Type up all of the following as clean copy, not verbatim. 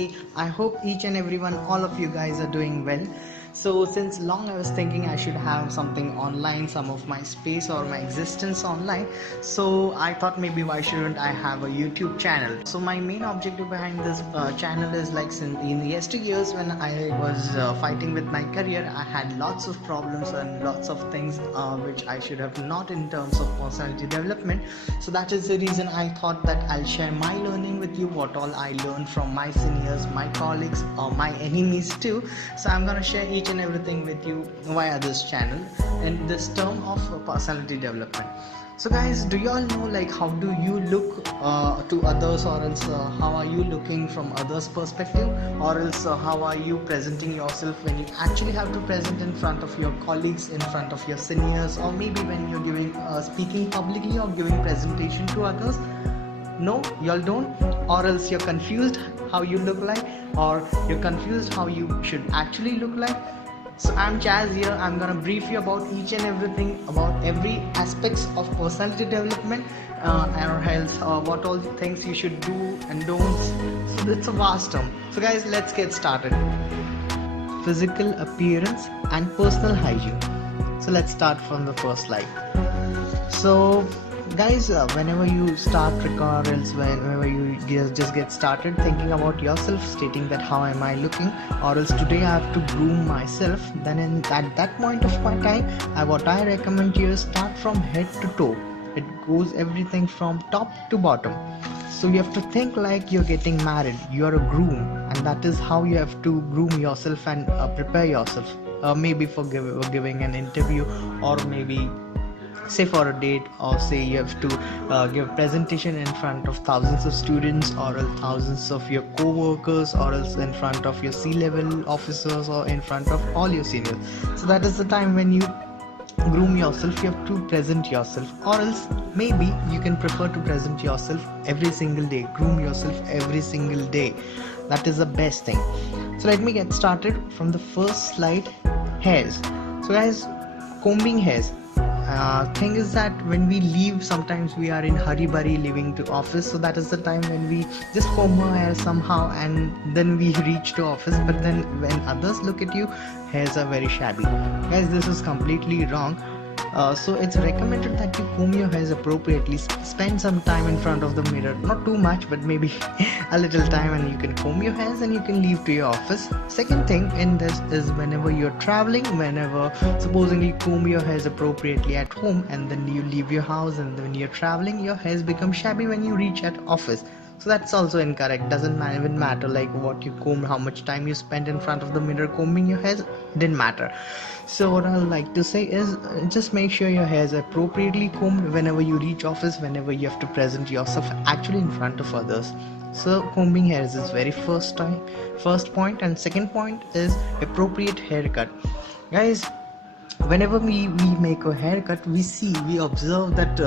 me. I hope each and everyone, all of you guys are doing well. So since long I was thinking I should have something online, some of my space or my existence online. So I thought maybe why shouldn't I have a YouTube channel. So my main objective behind this channel is like in the yesteryears when I was fighting with my career, I had lots of problems and lots of things which I should have not in terms of personality development. So that is the reason I thought that I'll share my learning with you, what all I learned from my seniors, my colleagues or my enemies too. So I'm gonna share each and everything with you via this channel in this term of personality development. So guys, do you all know like how do you look to others, or else how are you looking from others perspective, or else how are you presenting yourself when you actually have to present in front of your colleagues, in front of your seniors, or maybe when you're giving speaking publicly or giving presentation to others? No, y'all don't, or else you're confused how you look like, or you're confused how you should actually look like. So I'm Chaz here. I'm gonna brief you about each and everything, about every aspects of personality development or health, what all the things you should do and don'ts. So it's a vast term. So guys, let's get started. Physical appearance and personal hygiene. So let's start from the first slide. So guys, whenever you start record, else whenever you just get started thinking about yourself, stating that how am I looking, or else today I have to groom myself, then at that point of my time, what I recommend you is start from head to toe. It goes everything from top to bottom. So you have to think like you're getting married, you're a groom, and that is how you have to groom yourself and prepare yourself, maybe for giving an interview, or maybe say for a date, or say you have to give presentation in front of thousands of students, or else thousands of your co-workers, or else in front of your C-level officers, or in front of all your seniors. So that is the time when you groom yourself, you have to present yourself, or else maybe you can prefer to present yourself every single day, groom yourself every single day. That is the best thing. So let me get started from the first slide. Hairs. So guys, combing hairs. Thing is that when we leave, sometimes we are in hurry leaving to office, so that is the time when we just comb our hair somehow and then we reach to office. But then when others look at you, hairs are very shabby. Guys, this is completely wrong. So it's recommended that you comb your hairs appropriately. Spend some time in front of the mirror, not too much, but maybe a little time, and you can comb your hairs and you can leave to your office. Second thing in this is whenever you're traveling, whenever supposing you comb your hairs appropriately at home and then you leave your house, and when you're traveling your hairs become shabby when you reach at office. So that's also incorrect. Doesn't even matter like what you comb, how much time you spend in front of the mirror combing your hairs, didn't matter. So what I like to say is just make sure your hairs are appropriately combed whenever you reach office, whenever you have to present yourself actually in front of others. So combing hairs is very first point, and second point is appropriate haircut. Guys, whenever we make a haircut, we observe that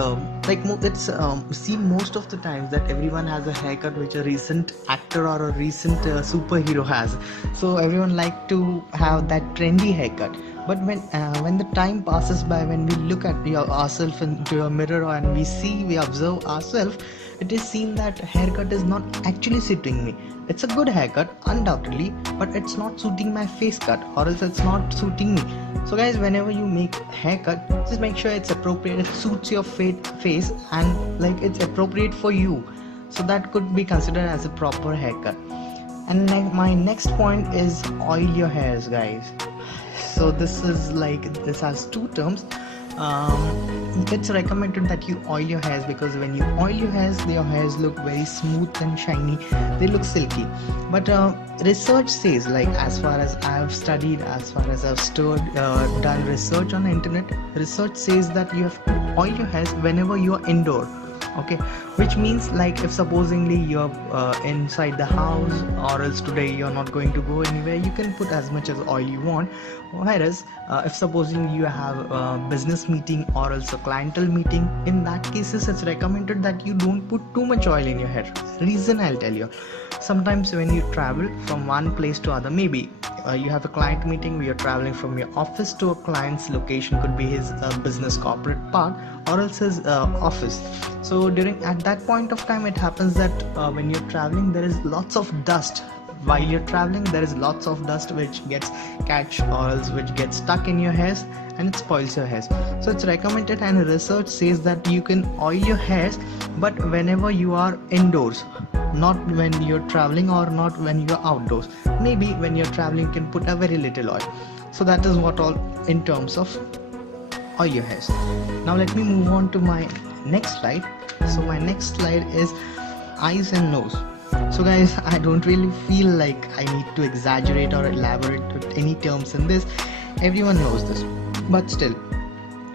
it's seen most of the times that everyone has a haircut which a recent actor or a recent superhero has. So everyone like to have that trendy haircut. But when the time passes by, when we look at ourselves into a mirror and we observe ourselves, it is seen that haircut is not actually suiting me. It's a good haircut undoubtedly, but it's not suiting my face cut, or else it's not suiting me. So guys, whenever you make haircut, just make sure it's appropriate, it suits your face, and like it's appropriate for you. So that could be considered as a proper haircut. And my next point is oil your hairs, guys. So this has two terms. It's recommended that you oil your hairs, because when you oil your hairs look very smooth and shiny, they look silky. But research says, like as far as I have studied, as far as I've done research on the internet, research says that you have to oil your hairs whenever you are indoor. Okay, which means like if supposingly you're inside the house, or else today you're not going to go anywhere, you can put as much as oil you want. Whereas if supposing you have a business meeting or else a clientele meeting, in that cases it's recommended that you don't put too much oil in your hair. Reason I'll tell you. Sometimes when you travel from one place to other, maybe you have a client meeting, you're traveling from your office to a client's location, could be his business corporate park or else his office. So at that point of time, it happens that when you're traveling, there is lots of dust while you're traveling there is lots of dust which gets catch or else which gets stuck in your hairs and it spoils your hairs. So it's recommended, and research says that you can oil your hairs, but whenever you are indoors, not when you're traveling or not when you're outdoors. Maybe when you're traveling you can put a very little oil. So that is what all in terms of oil your hairs. Now let me move on to my next slide. So my next slide is eyes and nose. So guys, I don't really feel like I need to exaggerate or elaborate with any terms in this. Everyone knows this, but still,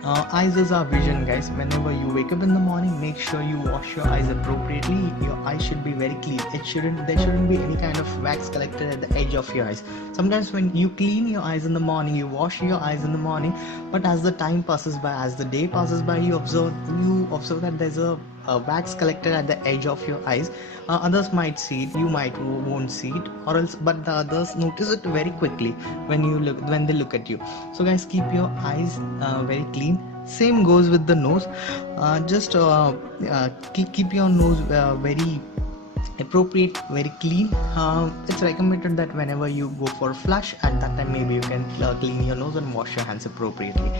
eyes is our vision, guys. Whenever you wake up in the morning, make sure you wash your eyes appropriately. Your eyes should be very clean. There shouldn't be any kind of wax collected at the edge of your eyes. Sometimes when you clean your eyes in the morning, you wash your eyes in the morning, but as the time passes by, as the day passes by, you observe that there's a wax collected at the edge of your eyes. Others might see it, you might won't see it, or else, but the others notice it very quickly when they look at you. So guys, keep your eyes very clean. Same goes with the nose. Just keep your nose very appropriate, very clean. It's recommended that whenever you go for a flush, at that time maybe you can clean your nose and wash your hands appropriately.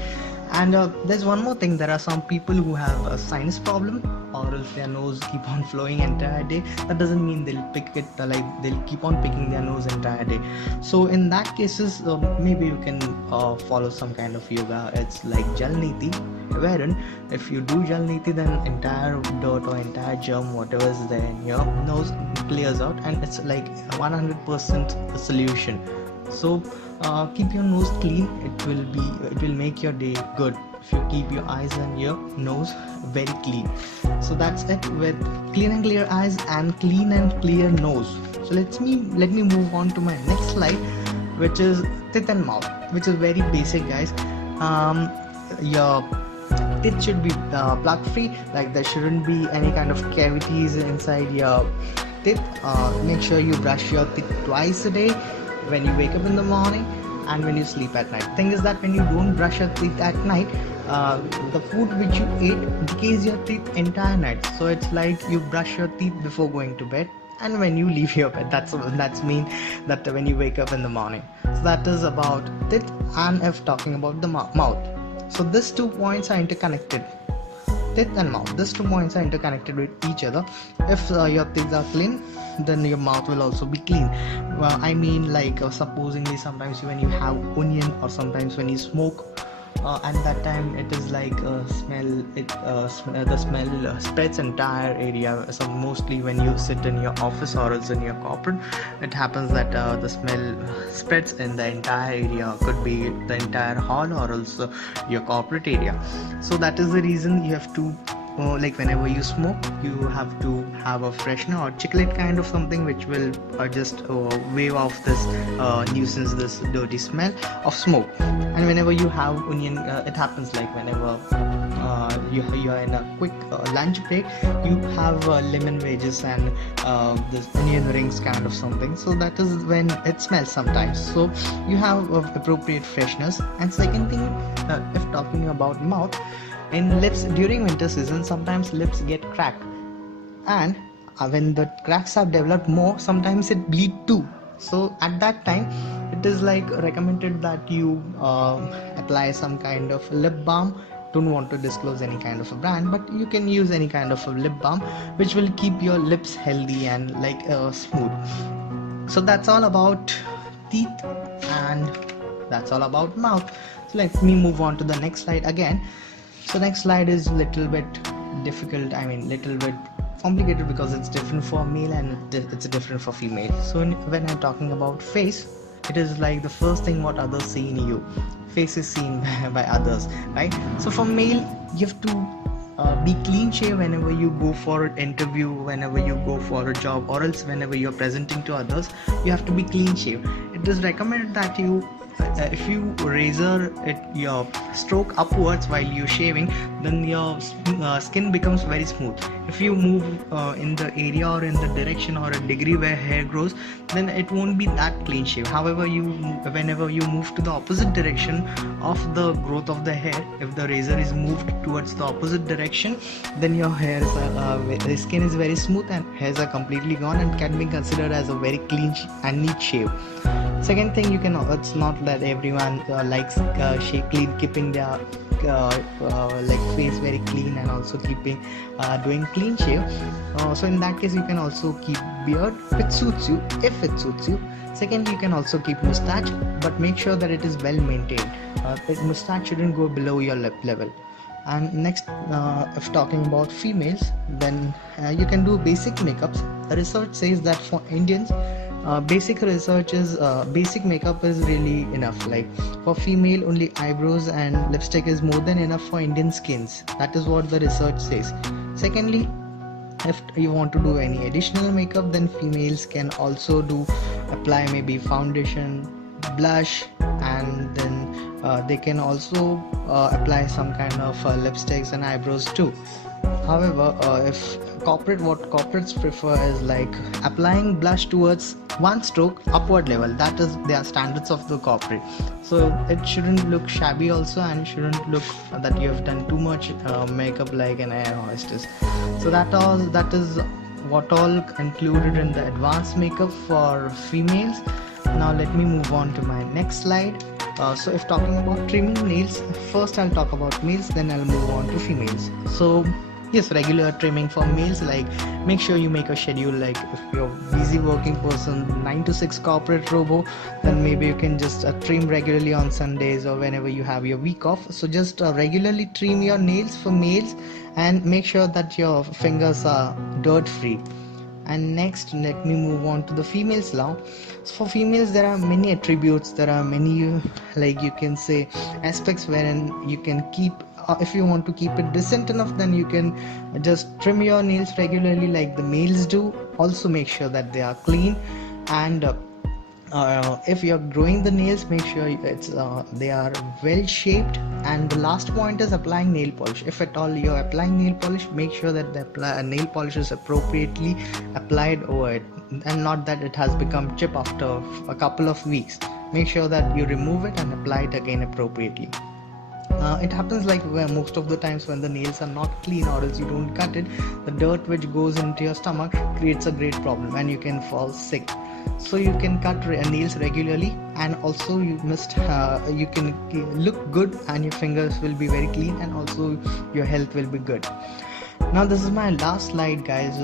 And there's one more thing. There are some people who have a sinus problem, or else their nose keep on flowing entire day. That doesn't mean they'll pick it they'll keep on picking their nose entire day. So in that cases, maybe you can follow some kind of yoga. It's like Jal Niti, wherein if you do Jal Niti, then entire dirt or entire germ, whatever is there in your nose, clears out, and it's like 100% a solution. So keep your nose clean. It will make your day good if you keep your eyes and your nose very clean. So that's it with clean and clear eyes and clean and clear nose. So let me move on to my next slide, which is teeth and mouth, which is very basic, guys. Your teeth should be plaque free, like there shouldn't be any kind of cavities inside your teeth. Make sure you brush your teeth twice a day, when you wake up in the morning and when you sleep at night. Thing is that when you don't brush your teeth at night, the food which you ate decays your teeth entire night. So it's like you brush your teeth before going to bed, and when you leave your bed, that's mean that when you wake up in the morning. So that is about teeth. And if talking about the mouth, so these 2 points are interconnected. Teeth and mouth, these 2 points are interconnected with each other. If your teeth are clean, then your mouth will also be clean. I mean, like supposingly sometimes when you have onion, or sometimes when you smoke, and that time it is like the smell spreads entire area. So mostly when you sit in your office or else in your corporate, it happens that the smell spreads in the entire area. Could be the entire hall or also your corporate area. So that is the reason you have to like whenever you smoke, you have to have a freshener or chocolate kind of something which will just wave off this nuisance, this dirty smell of smoke. And whenever you have onion, it happens like whenever you are in a quick lunch break, you have lemon wedges and this onion rings kind of something. So that is when it smells sometimes. So you have appropriate freshness. And second thing, if talking about mouth, in lips during winter season, sometimes lips get cracked, and when the cracks are developed more, sometimes it bleed too. So at that time, it is like recommended that you apply some kind of lip balm. Don't want to disclose any kind of a brand, but you can use any kind of a lip balm which will keep your lips healthy and like smooth. So that's all about teeth, and that's all about mouth. So let me move on to the next slide again. So next slide is little bit difficult, little bit complicated, because it's different for male and it's different for female. So when I'm talking about face, it is like the first thing what others see in you. Face is seen by others, right? So for male, you have to be clean shave whenever you go for an interview, whenever you go for a job, or else whenever you're presenting to others, you have to be clean shave. It is recommended that you if you razor your stroke upwards while you're shaving, then your skin becomes very smooth. If you move in the area or in the direction or a degree where hair grows, then it won't be that clean shave. However, whenever you move to the opposite direction of the growth of the hair, if the razor is moved towards the opposite direction, then your the skin is very smooth and hairs are completely gone and can be considered as a very clean and neat shave. Second thing, it's not that everyone likes keeping their face very clean and also doing clean shave. So in that case, you can also keep beard if it suits you. Secondly, you can also keep mustache, but make sure that it is well maintained. Mustache shouldn't go below your lip level. And next, if talking about females, then you can do basic makeups. Research says that for Indians, basic makeup is really enough. Like for female, only eyebrows and lipstick is more than enough for Indian skins. That is what the research says. Secondly, if you want to do any additional makeup, then females can also apply maybe foundation, blush, and then they can also apply some kind of lipsticks and eyebrows too. However, what corporates prefer is like applying blush towards one stroke upward level. That is their standards of the corporate. So it shouldn't look shabby also, and it shouldn't look that you have done too much makeup like an air hostess. So that is what all included in the advanced makeup for females. Now let me move on to my next slide. So if talking about trimming nails, first I'll talk about males, then I'll move on to females. So yes, regular trimming for males, like make sure you make a schedule. Like if you're a busy working person, 9 to 6 corporate robo, then maybe you can just trim regularly on Sundays or whenever you have your week off. So just regularly trim your nails for males and make sure that your fingers are dirt free. And next, let me move on to the females now. So for females, there are many attributes, there are many you can say aspects wherein you can keep, if you want to keep it decent enough, then you can just trim your nails regularly like the males do. Also make sure that they are clean, and if you're growing the nails, make sure they are well shaped. And the last point is applying nail polish. If at all you're applying nail polish, make sure that the nail polish is appropriately applied over it, and not that it has become chip after a couple of weeks. Make sure that you remove it and apply it again appropriately. It happens where most of the times when the nails are not clean or else you don't cut it, the dirt which goes into your stomach creates a great problem and you can fall sick. So you can cut nails regularly, and also you can look good and your fingers will be very clean, and also your health will be good. Now this is my last slide, guys.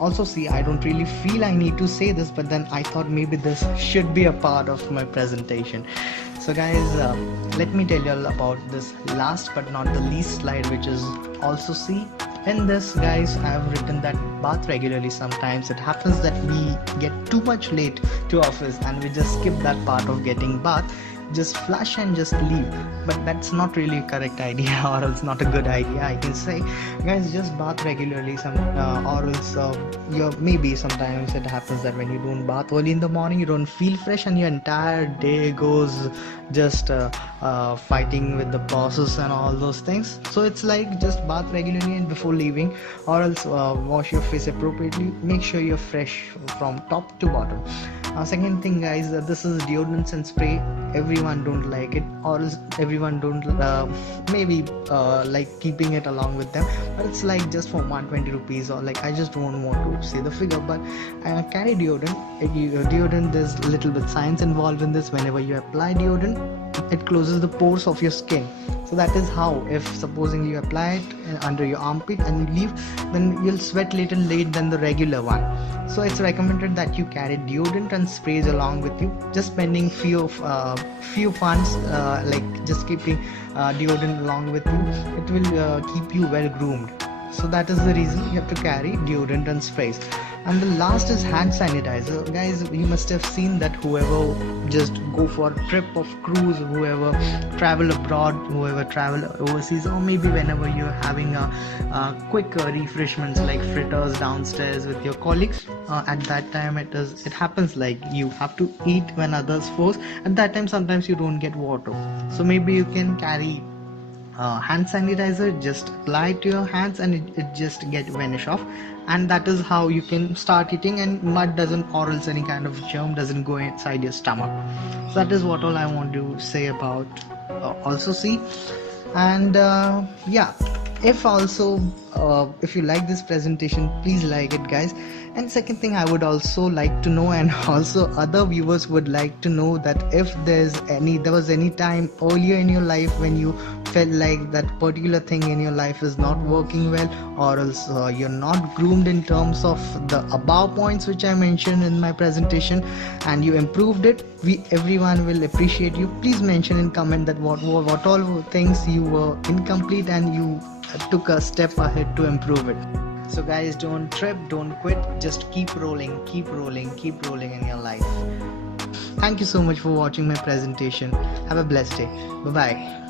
Also, see, I don't really feel I need to say this, but then I thought maybe this should be a part of my presentation. So guys, let me tell you all about this last but not the least slide, which is also see. In this, guys, I have written that bath regularly. Sometimes it happens that we get too much late to office and we just skip that part of getting bath, just flush and just leave. But that's not really a correct idea, or else not a good idea, I can say. Guys, just bath regularly, or else maybe sometimes it happens that when you don't bath early in the morning, you don't feel fresh and your entire day goes just fighting with the bosses and all those things. So it's like just bath regularly and before leaving, or else wash your face appropriately. Make sure you're fresh from top to bottom. Second thing, guys, this is deodorants and spray. Everyone don't like it, or else everyone don't like keeping it along with them, but it's like just for 120 rupees, or I just don't want to say the figure, but carry deodorant. Deodorant, there's a little bit science involved in this. Whenever you apply deodorant, it closes the pores of your skin. So that is how, if supposing you apply it under your armpit and you leave, then you'll sweat little late than the regular one. So it's recommended that you carry deodorant and sprays along with you. Just spending few funds, just keeping deodorant along with you, it will keep you well groomed. So that is the reason you have to carry deodorant and sprays. And the last is hand sanitizer. Guys, you must have seen that whoever just go for a trip of cruise, whoever travel abroad, whoever travel overseas, or maybe whenever you're having a quick refreshments like fritters downstairs with your colleagues, at that time it happens like you have to eat when others force. At that time sometimes you don't get water, so maybe you can carry hand sanitizer, just apply it to your hands and it just get vanish off, and that is how you can start eating, and mud doesn't, or else any kind of germ doesn't go inside your stomach. So that is what all I want to say about also see. And yeah, if you like this presentation, please like it, guys. And second thing, I would also like to know, and also other viewers would like to know, that if there was any time earlier in your life when you felt like that particular thing in your life is not working well, or else you're not groomed in terms of the above points which I mentioned in my presentation, and you improved it, everyone will appreciate you. Please mention in comment that what all things you were incomplete and you took a step ahead to improve it. So guys, don't trip, don't quit, just keep rolling, keep rolling, keep rolling in your life. Thank you so much for watching my presentation. Have a blessed day. Bye bye.